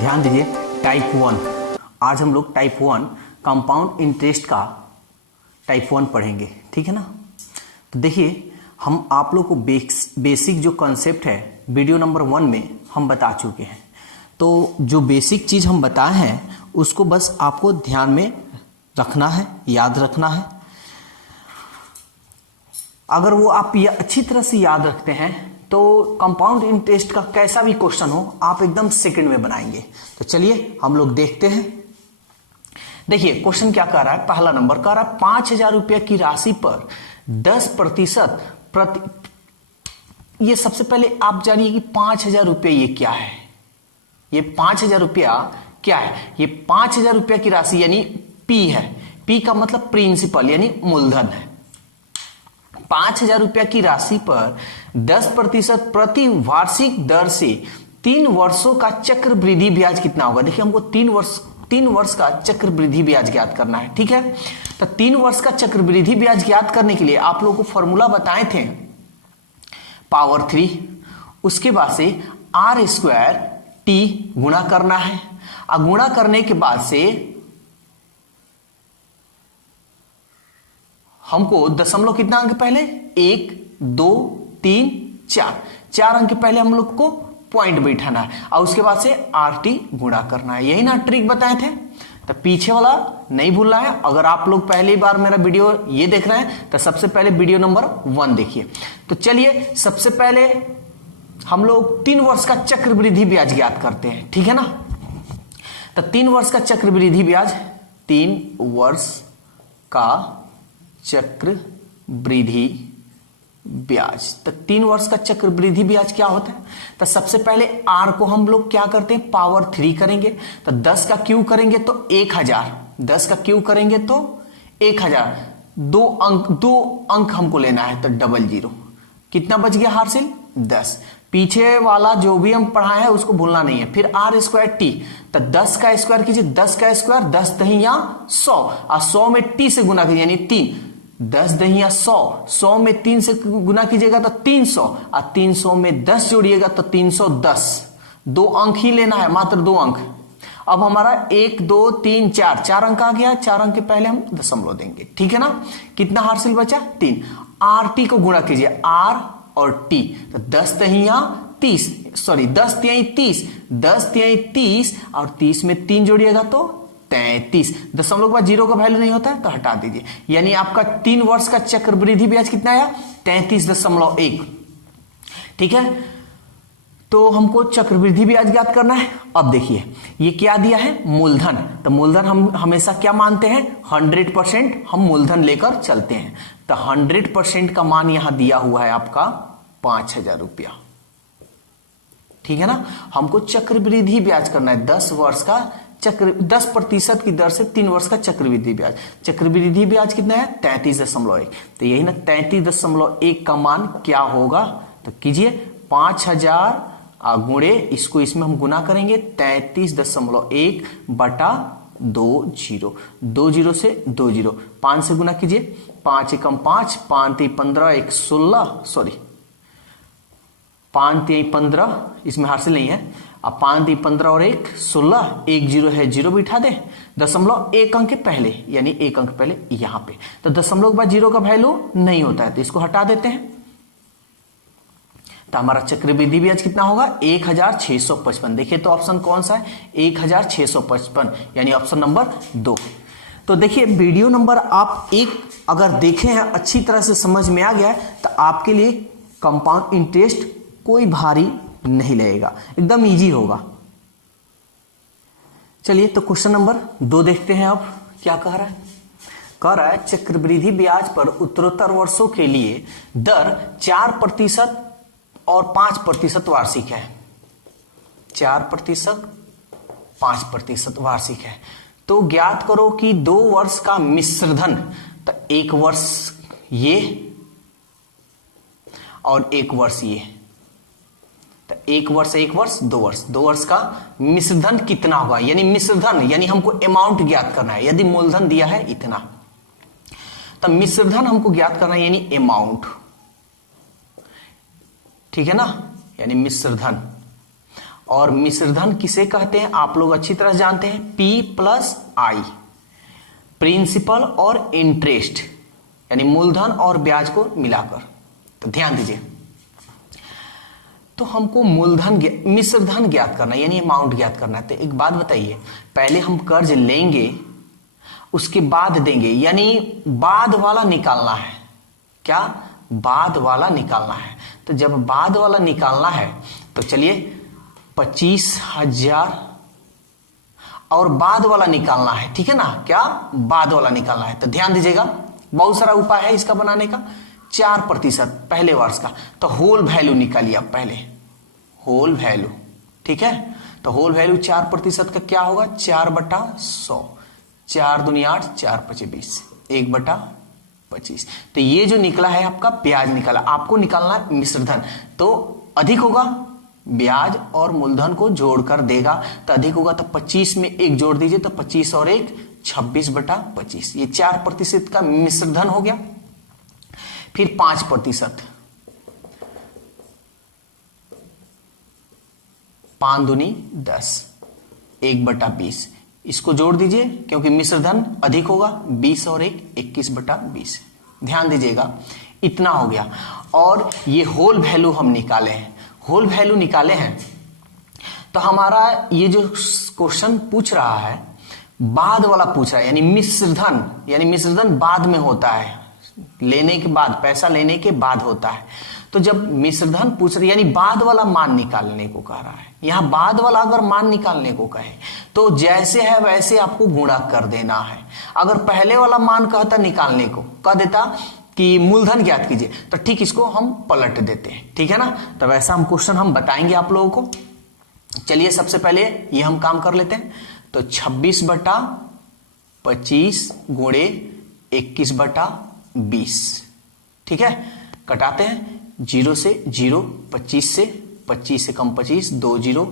ध्यान दीजिए टाइप 1। आज हम लोग टाइप 1 कंपाउंड इंटरेस्ट का टाइप 1 पढ़ेंगे, ठीक है ना। तो देखिए हम आप लोग को बेसिक जो कॉन्सेप्ट है वीडियो नंबर 1 में हम बता चुके हैं। तो जो बेसिक चीज हम बताए हैं उसको बस आपको ध्यान में रखना है, याद रखना है। अगर वो आप ये अच्छी तरह से याद रखते हैं तो कंपाउंड इंटरेस्ट का कैसा भी क्वेश्चन हो आप एकदम सेकंड में बनाएंगे। तो चलिए हम लोग देखते हैं। देखिए क्वेश्चन क्या कह रहा है, पहला नंबर कह रहा है 5,000 रुपये की राशि पर 10% प्रति। ये सबसे पहले आप जानिए कि 5,000 रुपये ये क्या है। ये 5,000 रुपया क्या है? ये 5,000 रुपये की राशि यानी पी है। पी का मतलब प्रिंसिपल यानी मूलधन है। 5,000 रुपया की राशि पर 10% प्रति वार्षिक दर से 3 वर्षों का चक्रवृद्धि ब्याज कितना होगा। देखिए हमको 3 वर्ष का चक्रवृद्धि ब्याज ज्ञात करना है, ठीक है। तो 3 वर्ष का चक्रवृद्धि ब्याज ज्ञात करने के लिए आप लोगों को फॉर्मूला बताए थे पावर 3, उसके बाद से r² t गुणा करना है। और गुणा करने के बाद से हमको दशमलव कितना अंक पहले 1 2 3 4 अंक पहले हम लोग को पॉइंट बैठाना है और उसके बाद से RT गुणा करना है। यही ना ट्रिक बताए थे। तो पीछे वाला नहीं भूलना है। अगर आप लोग पहली बार मेरा वीडियो ये देख रहे हैं तो सबसे पहले वीडियो नंबर 1 देखिए। तो चलिए सबसे पहले हम लोग 3 वर्ष का चक्रवृद्धि ब्याज ज्ञात करते हैं, ठीक है ना। तो 3 वर्ष का चक्रवृद्धि ब्याज, 3 वर्ष का चक्रवृद्धि ब्याज। तो 3 वर्ष का चक्रवृद्धि ब्याज क्या होता है? तो सबसे पहले R को हम लोग क्या करते हैं पावर 3 करेंगे। तो 10 का क्यू करेंगे तो 1000, 10 का क्यू करेंगे तो 1000। 2 अंक हमको लेना है तो 00। कितना बच गया हासिल 10। पीछे वाला जो भी हम पढ़ाए हैं उसको भूलना नहीं है। फिर r² t, तो 10 का स्क्वायर कीजिए, 10 का स्क्वायर 10 दहिया 100 और 100 में t से गुना कीजिए यानी 3। 10 दहिया 100, 100 में 3 से गुना कीजिएगा तो 300 और 300 में 10 जोड़िएगा तो 310। 2 अंक ही लेना है, मात्र 2 अंक। अब हमारा 1 2 3 4 अंक आ गया। 4 अंक के पहले हम दशमलव देंगे, ठीक है ना। कितना हासिल बचा 3। RT को गुणा कीजिए, R और T, तो 10 दहिया 30, सॉरी 10 तिहाई 30, 10 तिहाई 30 और 30 में 3 जोड़िएगा तो 33। दशमलव के बाद 0 का वैल्यू नहीं होता है तो हटा दीजिए। यानी आपका 3 वर्ष का चक्रवृद्धि ब्याज कितना आया 33.1, ठीक है। तो हमको चक्रवृद्धि ब्याज ज्ञात करना है। अब देखिए ये क्या दिया है मूलधन। तो मूलधन हम हमेशा क्या मानते हैं 100% हम मूलधन लेकर चलते हैं। तो 100% का मान यहां दिया हुआ है आपका 5,000 रुपया, ठीक है ना। हमको चक्रवृद्धि ब्याज करना है 10 वर्ष का 10% की दर से 3 वर्ष का चक्रवृद्धि ब्याज। चक्रवृद्धि ब्याज कितना है 33.1। तो यही ना 33.1 का मान क्या होगा। तो कीजिए 5,000 गुणे इसको इसमें हम गुना करेंगे 33.1 बटा 20, 20 से 20, 5 से गुना कीजिए, 5 एकम 5, 5 3 15, 1 16, सॉरी 5 3 15, इसमें हासिल नहीं है। अब 5 3 15 और 1 16, 1 0 है 0 बिठा दे, दशमलव 1 अंक पहले यानी 1 अंक पहले यहां पे। तो दशमलव के बाद 0 का वैल्यू नहीं होता है तो इसको हटा देते हैं। तो हमारा चक्रवृद्धि ब्याज कितना होगा 1,655। देखिए तो ऑप्शन कौन सा है 1,655 यानी ऑप्शन नंबर 2। तो देखिए वीडियो नंबर आप 1 अगर देखे हैं अच्छी तरह से समझ में आ गया तो आपके लिए कंपाउंड इंटरेस्ट कोई भारी नहीं लगेगा, एकदम इजी होगा। चलिए तो क्वेश्चन नंबर 2 देखते हैं। अब क्या कह रहा है चक्रवृद्धि ब्याज पर उत्तरोत्तर वर्षों के लिए दर 4% और 5% वार्षिक है। 4%, 5% वार्षिक है। तो ज्ञात करो कि 2 वर्ष का मिश्रधन। तो 1 वर्ष ये और 1 वर्ष ये। तो 1 वर्ष 2 वर्ष का मिश्रधन कितना होगा। यानी मिश्रधन यानी हमको अमाउंट ज्ञात करना है। यदि मूलधन दिया है इतना तो मिश्रधन हमको ज्ञात करना है यानी अमाउंट, ठीक है ना, यानी मिश्रधन। और मिश्रधन किसे कहते हैं आप लोग अच्छी तरह जानते हैं, P+I, प्रिंसिपल और इंटरेस्ट यानी मूलधन और ब्याज को मिलाकर। तो ध्यान दीजिए, तो हमको मिश्रधन ज्ञात करना है यानी अमाउंट ज्ञात करना है। तो एक बात बताइए, पहले हम कर्ज लेंगे उसके बाद देंगे, यानी बाद वाला निकालना है। क्या? बाद वाला निकालना है। तो जब बाद वाला निकालना है तो चलिए 25,000 और बाद वाला निकालना है, ठीक है ना? क्या? बाद वाला निकालना है। तो ध्यान दीजिएगा, बहुत सारा उपाय है इसका बनाने का। 4% पहले वर्ष का, तो होल वैल्यू निकालिए आप पहले, होल वैल्यू, ठीक है? तो होल वैल्यू 4% का क्या होगा? 4/100, 4 दूनी 8, 4 5 20, 1/25। तो ये जो निकला है आपका ब्याज निकला। आपको निकालना है मिश्रधन, तो अधिक होगा, ब्याज और मूलधन को जोड़कर देगा तो अधिक होगा। तो 25 में 1 जोड़ दीजिए, तो 25 और 1 26/25, ये 4% का मिश्रधन हो गया। फिर 5%, 5 दूनी 10, 1/20, इसको जोड़ दीजिए क्योंकि मिश्रधन अधिक होगा। 20 और 1 21/20, ध्यान दीजिएगा, इतना हो गया। और ये होल वैल्यू हम निकाले हैं, होल वैल्यू निकाले हैं। तो हमारा ये जो क्वेश्चन पूछ रहा है बाद वाला पूछ रहा है, यानी मिश्रधन बाद में होता है, लेने के बाद, पैसा लेने के बाद होता है। तो जब मिश्रधन पूछ रही यानी बाद वाला मान निकालने को कह रहा है। यहां बाद वाला अगर मान निकालने को कहे तो जैसे है वैसे आपको गुणा कर देना है। अगर पहले वाला मान कहता निकालने को, कह देता कि मूलधन ज्ञात कीजिए, तो ठीक इसको हम पलट देते हैं, ठीक है ना? तो वैसा हम क्वेश्चन हम बताएंगे आप लोगों को। चलिए सबसे पहले ये हम काम कर लेते हैं। तो 26/25 गुणे 21/20, ठीक है? कटाते हैं, 0 से 0, 25 से कम 25, 2 0,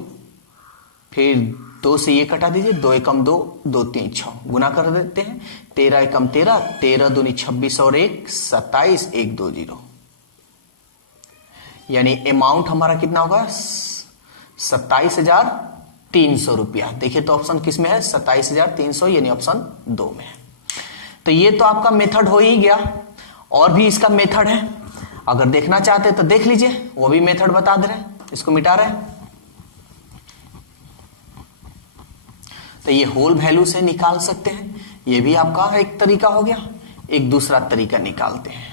फिर 2 से ये कटा दीजिए, 2 एकम 2, 2 3 6, गुना कर देते हैं, 13 एकम 13, 13 दूनी 26 और 1 27, 1 2 0, यानी अमाउंट हमारा कितना होगा? 27,300 रुपया। देखिए तो ऑप्शन किस में है? 27,300, यानी ऑप्शन 2 में है। तो ये तो आपका मेथड हो ही गया, और भी इसका मेथड है, अगर देखना चाहते हैं तो देख लीजिए, वो भी मेथड बता दे रहे हैं, इसको मिटा रहे हैं। तो ये होल वैल्यू से निकाल सकते हैं, ये भी आपका एक तरीका हो गया। एक दूसरा तरीका निकालते हैं,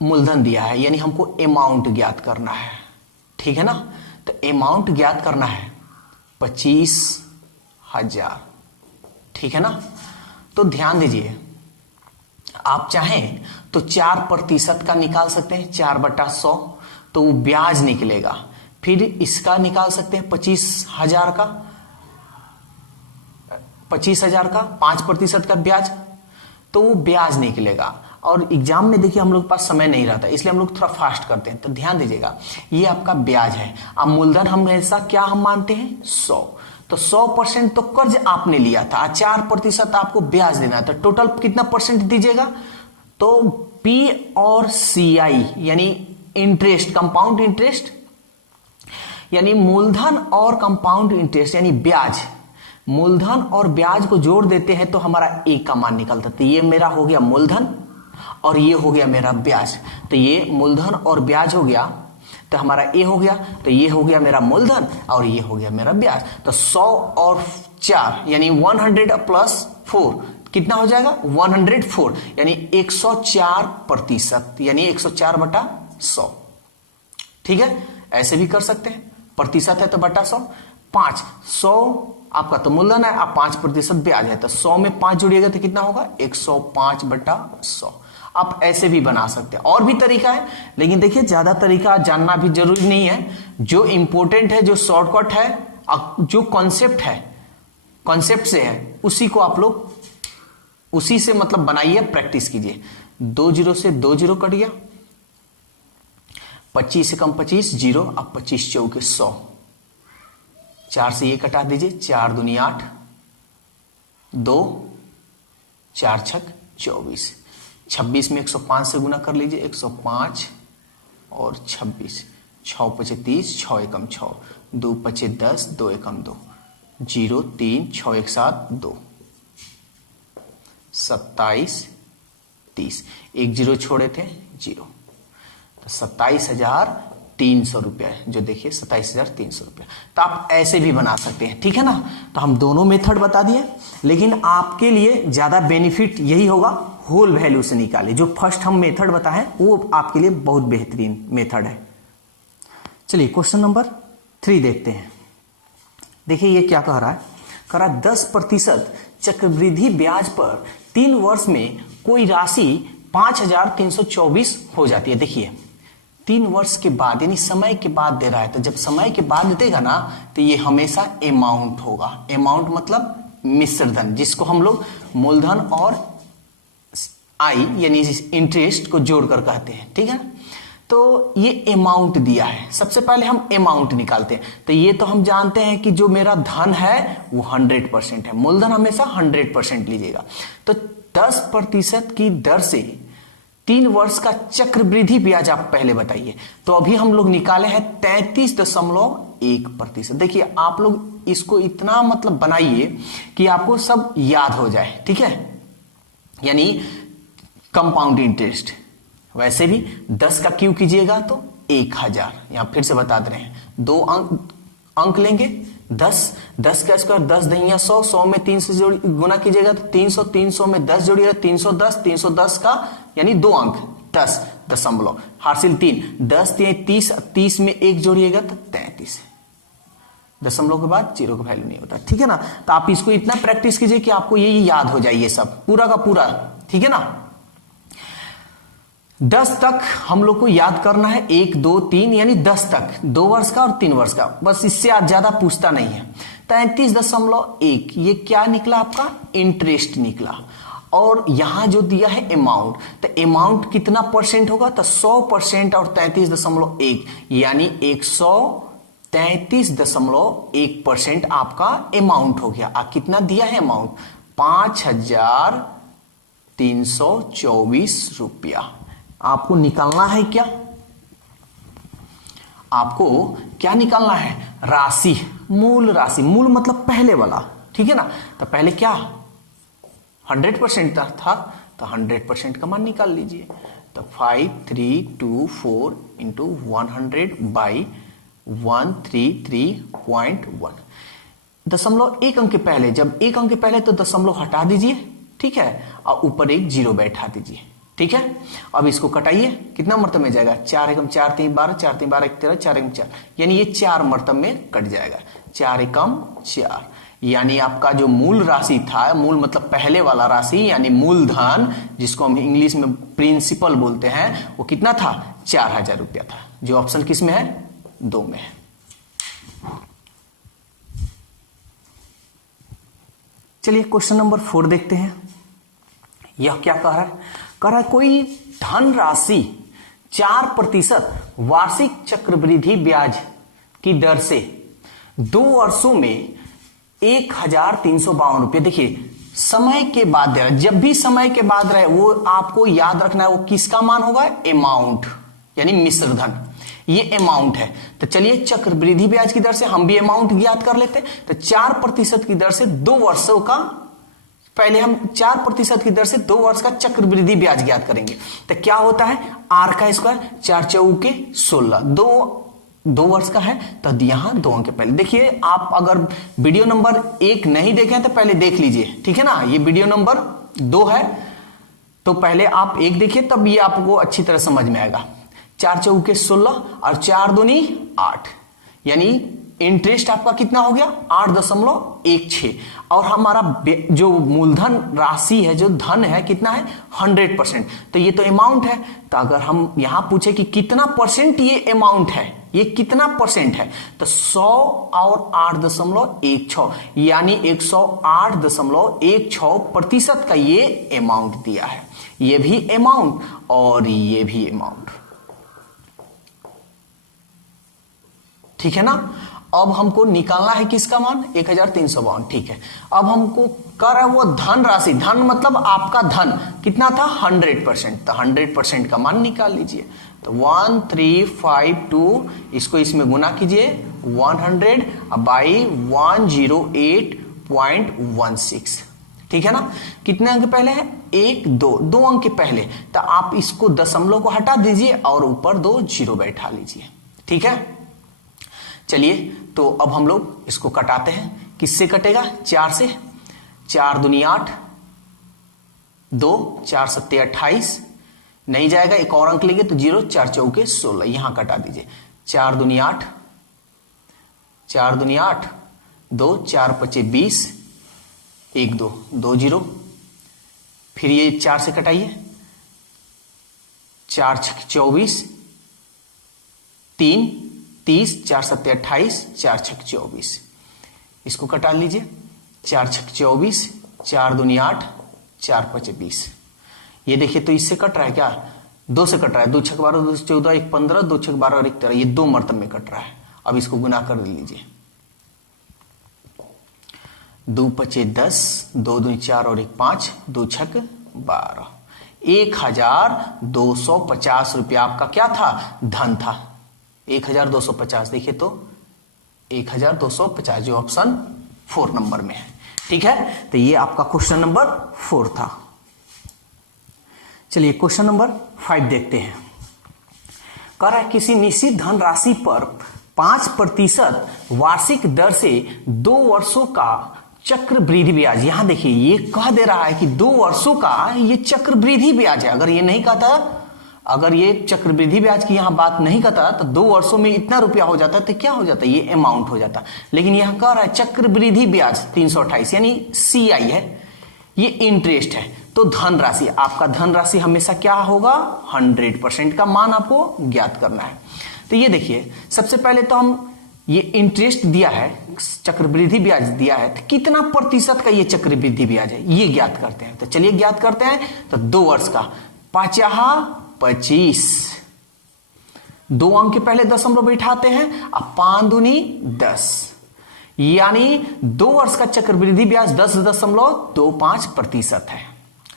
मूलधन दिया है यानी हमको अमाउंट ज्ञात करना है, ठीक है ना? तो अमाउंट ज्ञात करना है 25,000, ठीक है ना? तो ध्यान दीजिए, आप चाहें तो 4% का निकाल सकते हैं, 4/100, तो वो ब्याज निकलेगा। फिर इसका निकाल सकते हैं 25,000 का, 5% का ब्याज, तो वो ब्याज निकलेगा। और एग्जाम में देखिए हम लोग के पास समय नहीं रहता, इसलिए हम लोग थोड़ा फास्ट करते हैं। तो ध्यान दीजिएगा, ये आपका ब्याज है। अब मूलधन हमेशा क्या हम मानते हैं? 100। तो 100% तो कर्ज आपने लिया था, 4% आपको ब्याज देना था। टोटल कितना परसेंट दीजिएगा? तो P और CI यानी इंटरेस्ट, कंपाउंड इंटरेस्ट, यानी मूलधन और कंपाउंड इंटरेस्ट यानी ब्याज, मूलधन और ब्याज को जोड़ देते हैं तो हमारा A का मान निकलता है। तो ये मेरा हो गया मूलधन और ये हो गया मेरा ब्याज। तो ये मूलधन और ब्याज हो गया, तो हमारा A हो गया, तो ये हो गया मेरा मूलधन और ये हो गया मेरा ब्याज। तो 100 और 4 यानी 100 प्लस 4 कितना हो जाएगा? 104, यानी 104%, यानी 104/100, ठीक है? ऐसे भी कर सकते हैं, प्रतिशत है तो बटा 100, 100 आपका तो मूलधन है, आप 5% ब्याज है, तो 100 में 5 जुड़िएगा तो कितना होगा? 105/100। आप ऐसे भी बना सकते हैं, और भी तरीका है, लेकिन देखिए ज्यादा तरीका जानना भी जरूरी नहीं है। जो इंपॉर्टेंट है, जो शॉर्टकट है, जो कॉन्सेप्ट है, कॉन्सेप्ट से है, उसी को आप लोग उसी से मतलब बनाइए, प्रैक्टिस कीजिए। 2 0 से 2 0 कट गया, 25 से कम 25 0, अब 25 चौके 100, 4 से ये कटा दीजिए, 4 दूनी 8, 2 4 छक 24, 26 में 105 से गुना कर लीजिए, 105 और 26, 6 पचे 30, 6 एकम 6, 2 पचे 10, 2 एकम 2, 0 3, 6 एक 7 2, 27 30, एक जीरो छोड़े थे 0, तो 27,300 रुपया है, जो देखिए 27,300 रुपया। तो आप ऐसे भी बना सकते हैं, ठीक है ना। तो हम दोनों मेथड बता दिए, लेकिन आपके लिए ज्यादा बेनिफिट यही होगा होल वैल्यू से निकाले। जो फर्स्ट हम मेथड बताएं वो आपके लिए बहुत बेहतरीन मेथड है। चलिए क्वेश्चन नंबर 3 देखते हैं। देखिए ये क्या कह रहा है, कह रहा है 10% चक्रवृद्धि ब्याज पर 3 वर्ष में कोई राशि 5,324 हो जाती है। देखिए 3 वर्ष के बाद यानी समय के बाद दे रहा है, तो जब समय के बाद देगा ना तो ये हमेशा अमाउंट होगा। अमाउंट मतलब मिश्र धन, जिसको हम लोग मूलधन और आई यानी इंटरेस्ट को जोड़कर कहते हैं, ठीक है ना। तो ये अमाउंट दिया है, सबसे पहले हम अमाउंट निकालते हैं। तो ये तो हम जानते हैं कि जो मेरा धन है वो 100% है, मूलधन हमेशा 100% लीजिएगा। तो 10% की दर से 3 वर्ष का चक्रवृद्धि ब्याज आप पहले बताइए। तो अभी हम लोग निकाले हैं 33.1%। देखिए आप लोग इसको इतना मतलब बनाइए कि आपको सब याद हो जाए, ठीक है, यानी कंपाउंड इंटरेस्ट। वैसे भी 10 का क्यू कीजिएगा तो 1000, यहां फिर से बता दे रहे हैं, 2 अंक लेंगे, 10 का स्क्वायर 10 दहिया 100, 100 में 3 से जोड़ी गुना कीजिएगा तो 300, 300 में 10 जोड़िएगा 310, 310 का यानी 2 अंक 10 दशमलव हासिल 3, 10 30, 30 में 1 जोड़िएगा तो 33, दशमलव के बाद 0 का वैल्यू नहीं होता, ठीक है ना। तो आप इसको इतना प्रैक्टिस कीजिए कि आपको ये याद हो जाए, ये सब पूरा का पूरा, ठीक है ना। 10 तक हम लोग को याद करना है, 1 2 3 यानी 10 तक, 2 वर्ष का और 3 वर्ष का, बस इससे आज ज्यादा पूछता नहीं है। 33.1 ये क्या निकला आपका, इंटरेस्ट निकला। और यहां जो दिया है अमाउंट, तो अमाउंट कितना परसेंट होगा, तो 100% और 33.1 यानी 133.1% आपका अमाउंट हो गया। कितना दिया है अमाउंट, 5,324 रुपया। आपको निकालना है क्या, आपको क्या निकालना है, राशि, मूल राशि, मूल मतलब पहले वाला, ठीक है ना। तो पहले क्या 100% था, तो 100% का मान निकाल लीजिए। तो 5324 इंटू 100 बाई 133.1, दशमलव 1 अंक के पहले, जब 1 अंक के पहले तो दशमलव हटा दीजिए, ठीक है, और ऊपर एक 0 बैठा दीजिए, ठीक है। अब इसको कटाइए, कितना मरतब में जाएगा, 4 एकम 4 3 12, 4 3 12 13, 4 एकम 4, यानी ये 4 मरतब में कट जाएगा, 4 एकम 4, यानी आपका जो मूल राशि था, मूल मतलब पहले वाला राशि यानी मूलधन, जिसको हम इंग्लिश में प्रिंसिपल बोलते हैं, वो कितना था, 4,000 रुपया था। जो ऑप्शन किस में है, 2 में है। चलिए क्वेश्चन नंबर 4 देखते हैं। यह क्या कह रहा है, कह रहा है कोई धन राशि 4% वार्षिक चक्रवृद्धि ब्याज की दर से 2 वर्षों में 1,352 रुपये। देखिए समय के बाद दे रहा है, जब भी समय के बाद रहे वो आपको याद रखना है, वो किसका मान होगा, अमाउंट यानी मिश्र धन, ये अमाउंट है। तो चलिए चक्रवृद्धि ब्याज की दर से हम भी अमाउंट ज्ञात कर लेते हैं। तो 4% की दर से 2 वर्षों का, पहले हम 4% की दर से 2 वर्ष का चक्रवृद्धि ब्याज ज्ञात करेंगे। तो क्या होता है, आर का स्क्वायर 4 चौके 16, 2 वर्ष का है, तो यहां 2 अंक पहले। देखिए आप अगर वीडियो नंबर 1 नहीं देखें तो पहले देख लीजिए, ठीक है ना। ये वीडियो नंबर 2 है, तो पहले आप 1 देखिए, तब ये आपको अच्छी तरह समझ में आएगा। 4 चौके 16 और 4 दूनी 8, यानी इंटरेस्ट आपका कितना हो गया, 8.16, और हमारा जो मूलधन राशि है, जो धन है, कितना है, 100%। तो ये तो अमाउंट है। तो अगर हम यहां पूछे कि कितना परसेंट ये अमाउंट है, ये कितना परसेंट है, तो 100 और 8.16 यानी 108.16% का ये अमाउंट दिया है। ये भी अमाउंट और ये भी अमाउंट, ठीक है ना। अब हमको निकालना है किसका मान, 1352, ठीक है। अब हमको कर रहा है वो धन राशि, धन मतलब आपका धन कितना था 100%, तो 100% का मान निकाल लीजिए। तो 1352 इसको इसमें गुना कीजिए 100 बाई 108.16, ठीक है ना। कितने अंक पहले है, 1 2 2 अंक पहले, तो आप इसको दशमलव को हटा दीजिए और ऊपर 2 जीरो बैठा लीजिए, ठीक है। चलिए तो अब हम लोग इसको कटाते हैं, किससे कटेगा, 4 से, 4 दूनी 8, 2 4 सत्ते 28, नहीं जाएगा, एक और अंक लेंगे तो 0, 4 चौके 16, यहां कटा दीजिए, 4 दूनी 8, 4 दूनी 8, 2 4 पचे 20, 1 2 2 0, फिर ये 4 से कटाइए, 4 6 24, 3 30, 4 सत्ते 28, 4 6 24, इसको कटा लीजिए, 4 6 24, 4 दूनी 8, 4 5 20, ये देखिए तो इससे कट रहा है क्या, 2 से कट रहा है, 2 6 12, 2 14, 1 15, 2 6 12 और 1 13, ये 2 मर्तब में कट रहा है। अब इसको गुना कर लीजिए, 2 5 10, 2 दूनी 4 और 1 5, 2 6 12, 1250 रुपया आपका क्या था, धन था, 1250, देखिए तो 1250 जो ऑप्शन 4 नंबर में है, ठीक है। तो ये आपका क्वेश्चन नंबर 4 था। चलिए क्वेश्चन नंबर 5 देखते हैं। कह रहा है किसी निश्चित धनराशि पर 5% वार्षिक दर से 2 वर्षों का चक्रवृद्धि ब्याज, यहां देखिए ये कह दे रहा है कि 2 वर्षों का ये चक्रवृद्धि ब्याज है। अगर ये नहीं कहता, अगर ये चक्रवृद्धि ब्याज की यहां बात नहीं करता तो 2 वर्षों में इतना रुपया हो जाता तो क्या हो जाता, ये अमाउंट हो जाता। लेकिन यहां कह रहा है चक्रवृद्धि ब्याज 328 यानी CI है, ये इंटरेस्ट है। तो धनराशि, आपका धनराशि हमेशा क्या होगा, 100% का मान आपको ज्ञात करना है। तो ये देखिए सबसे पहले तो हम ये इंटरेस्ट दिया है, चक्रवृद्धि ब्याज दिया है, तो कितना प्रतिशत का ये चक्रवृद्धि ब्याज है ये ज्ञात करते हैं। तो चलिए ज्ञात करते हैं। तो 2 वर्ष का 25, 2 अंक के पहले दशमलव बैठाते हैं, अब 5 दूनी 10, यानी 2 वर्ष का चक्रवृद्धि ब्याज 10.25% है,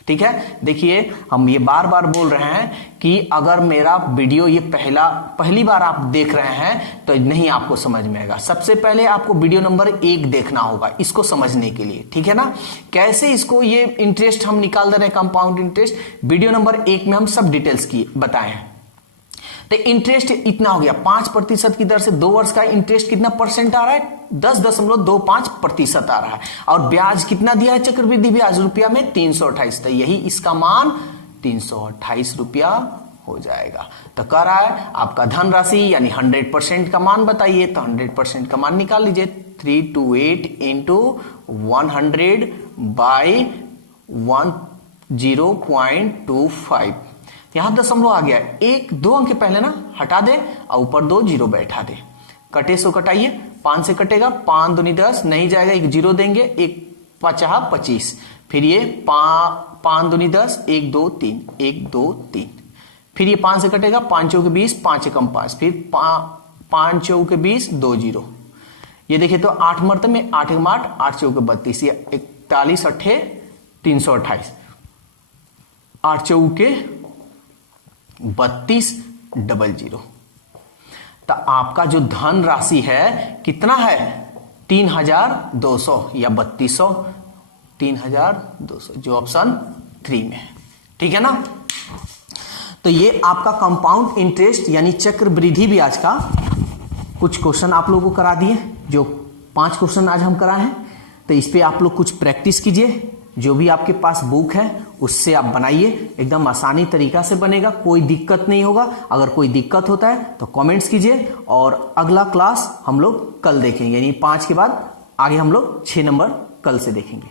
ठीक है। देखिए हम ये बार बार बोल रहे हैं कि अगर मेरा वीडियो ये पहली बार आप देख रहे हैं तो नहीं आपको समझ में आएगा। सबसे पहले आपको वीडियो नंबर 1 देखना होगा इसको समझने के लिए, ठीक है ना। कैसे इसको ये इंटरेस्ट हम निकाल दे रहे हैं, कंपाउंड इंटरेस्ट, वीडियो नंबर 1 में हम सब डिटेल्स की बताए हैं। तो इंटरेस्ट इतना हो गया, 5% की दर से 2 वर्ष का इंटरेस्ट कितना परसेंट आ रहा है, 10.25% आ रहा है। और ब्याज कितना दिया है चक्रवृद्धि ब्याज रुपया में, 328, तो यही इसका मान 328 रुपया हो जाएगा। तो कह रहा है आपका धनराशि यानी 100% का मान बताइए, तो 100% का मान निकाल लीजिए, 328 इंटू 100 बाई 10.25, यहां दशमलव आ गया, 1 2 अंक के पहले ना हटा दे और ऊपर 2 जीरो बैठा दे, कटे सो कटाइए, 5 से कटेगा, 5 दूनी 10, नहीं जाएगा, 1 जीरो देंगे, 1 5 25, फिर ये 5 दूनी 10, 1 2 3, 1 2 3, फिर ये 5 से कटेगा, 5 चौके 20, 5 एकम 5, फिर 5 चौके 20, 2 जीरो, ये देखिए तो 8 मरतबे में 8 एकम 8, 8 चौके 32, 41 अट्ठे 328, 8 चौके 32 00। तो आपका जो धन राशि है कितना है, 3200 या 3200, 3200 जो ऑप्शन 3 में है, ठीक है ना। तो ये आपका कंपाउंड इंटरेस्ट यानी चक्रवृद्धि ब्याज का कुछ क्वेश्चन आप लोगों को करा दिए, जो 5 क्वेश्चन आज हम कराए हैं। तो इस पे आप लोग कुछ प्रैक्टिस कीजिए, जो भी आपके पास बुक है उससे आप बनाइए, एकदम आसानी तरीका से बनेगा, कोई दिक्कत नहीं होगा। अगर कोई दिक्कत होता है तो कमेंट्स कीजिए, और अगला क्लास हम लोग कल देखेंगे, यानी 5 के बाद आगे हम लोग 6 नंबर कल से देखेंगे।